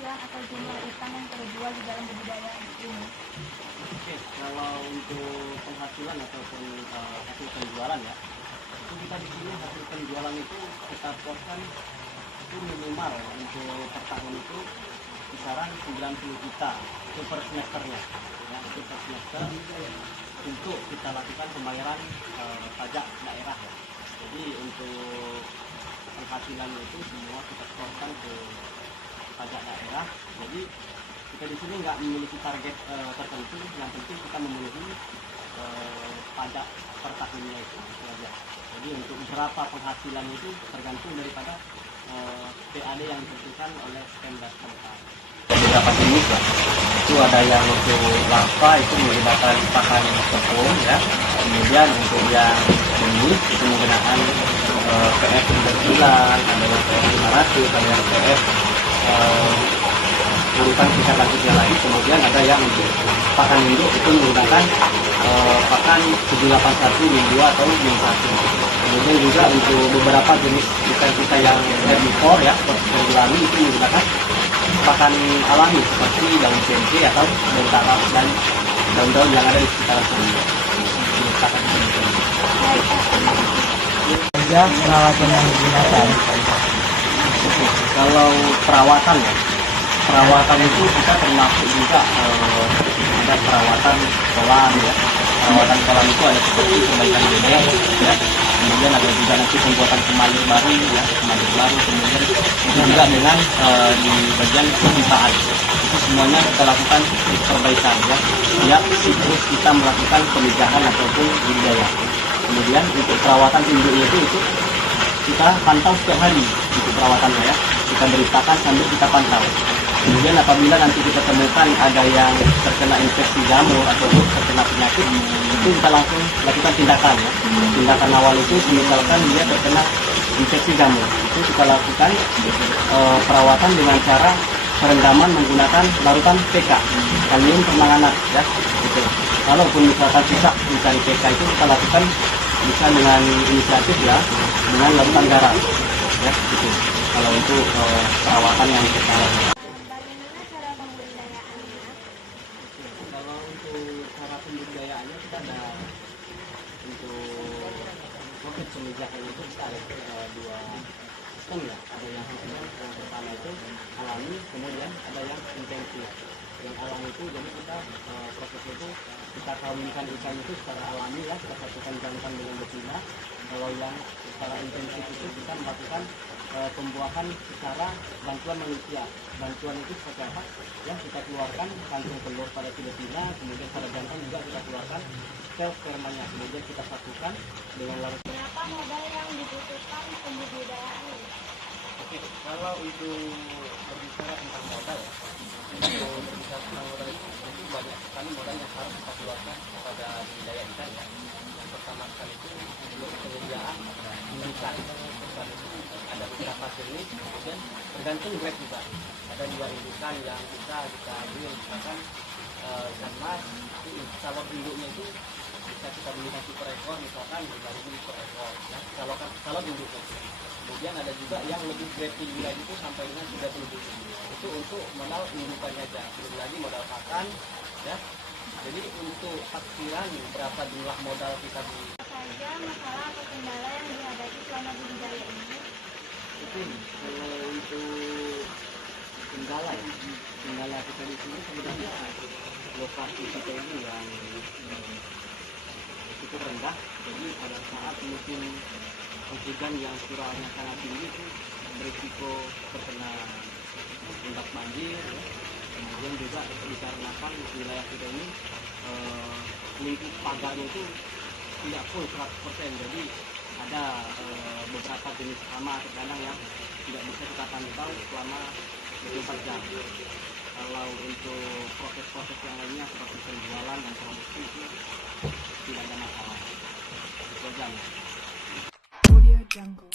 penghasilan atau jumlah ikan yang terjual di dalam budidaya ini? Oke, kalau untuk penghasilan ataupun hasil penjualan ya, itu kita di sini hasil penjualan itu kita potkan itu minimal untuk per tahun itu kisaran 90 juta itu per semesternya, ya, itu per semester untuk kita lakukan pembayaran pajak daerah ya. Jadi untuk penghasilannya itu semua kita setorkan ke pajak daerah. Jadi kita di sini nggak memiliki target tertentu, yang penting kita memenuhi pajak per tahunnya itu saja. Jadi untuk berapa penghasilan itu tergantung daripada PAD yang ditentukan oleh Pemda setempat. Beberapa jenis ya, itu ada yang untuk larva itu menggunakan pakan tepung ya, kemudian untuk yang jenis itu menggunakan PF 9, ada yang PF 500, ada yang PF urutan tingkat lanjutnya lagi. Kemudian ada yang untuk pakan induk itu menggunakan pakan 781 min 2 atau min 1. Kemudian juga untuk beberapa jenis ikan kita yang herbivore ya, seperti alami itu menggunakan pakan alami seperti daun tempe atau daun talas dan daun-daun yang ada di sekitar sini. Ya, perawatan yang digunakan. Kalau perawatan ya, perawatan itu kita termasuk juga ada perawatan kolam ya. Perawatan kolam itu ada seperti perbaikan bebek ya. Kemudian ada juga nanti pembuatan kemanir baru ya, kemanir baru. Kemudian itu juga dengan di bagian pemipaan. Itu semuanya kita lakukan perbaikan ya. Setiap siklus kita melakukan pemijahan ataupun budidaya. Kemudian untuk perawatan induknya itu kita pantau setiap hari untuk perawatannya ya. Kita beritakan sambil kita pantau. Kemudian apabila nanti kita temukan ada yang terkena infeksi jamur atau terkena penyakit, itu kita langsung lakukan tindakan ya. Tindakan awal itu misalkan dia terkena infeksi jamur, itu kita lakukan perawatan dengan cara perendaman menggunakan larutan PK, kalium permanganat ya. Gitu. Kalaupun misalkan susah mencari PK itu kita lakukan bisa dengan inisiatif ya, dengan larutan garam ya. Gitu. Kalau untuk perawatan yang kita lakukan. Bagaimana cara pembudidayaannya? Kalau untuk cara pembudidayaannya kita ada untuk proses pemijahan itu kita ada dua sistem ya. Ada yang pertama itu alami, kemudian ada yang intensif. Yang alami itu jadi kita proses itu kita kawinkan ikan itu secara alami ya, kita satukan jantan dengan betina. Kalau yang secara intensif itu kita melakukan pembuahan secara bantuan manusia. Bantuan itu seperti apa? Ya, kita keluarkan kantung telur pada si betina, kemudian pada jantan juga kita keluarkan sel spermanya, kemudian kita satukan dengan larut. Berapa modal yang dibutuhkan pembudidayaan ini? Oke, kalau untuk berbicara tentang modal ya, untuk berbicara tentang modal itu banyak sekali modal yang harus kita keluarkan pada budidaya ikan ya. Yang pertama sekali itu penyediaan ikan. Ada beberapa jenis, kemudian tergantung grade juga. Ada dua indukan yang bisa kita beli, misalkan ikan mas, itu calon induknya itu bisa kita belikan super ekor, misalkan 5.000 per ekor, ya, calon induknya. Kemudian ada juga yang lebih grade tinggi lagi itu sampai dengan 30.000. Itu untuk modal indukannya aja, belum lagi modal pakan, ya. Jadi untuk taksiran berapa jumlah modal kita beli. Apa saja masalah atau kendala yang dihadapi selama budidaya ini? Kalau untuk kendala ya, kendala kita di sini sebenarnya lokasi kita ini yang cukup rendah. Jadi pada saat musim hujan yang curahnya sangat tinggi itu berisiko terkena imbas banjir ya. Kemudian juga dikarenakan wilayah kita ini lingkup pagarnya itu tidak full 100%. Jadi ada beberapa jenis hama terkadang yang tidak bisa kita pantau selama 24 jam. Kalau untuk proses-proses yang lainnya seperti penjualan dan produksi itu tidak ada masalah. Itu aja. Audio Jungle.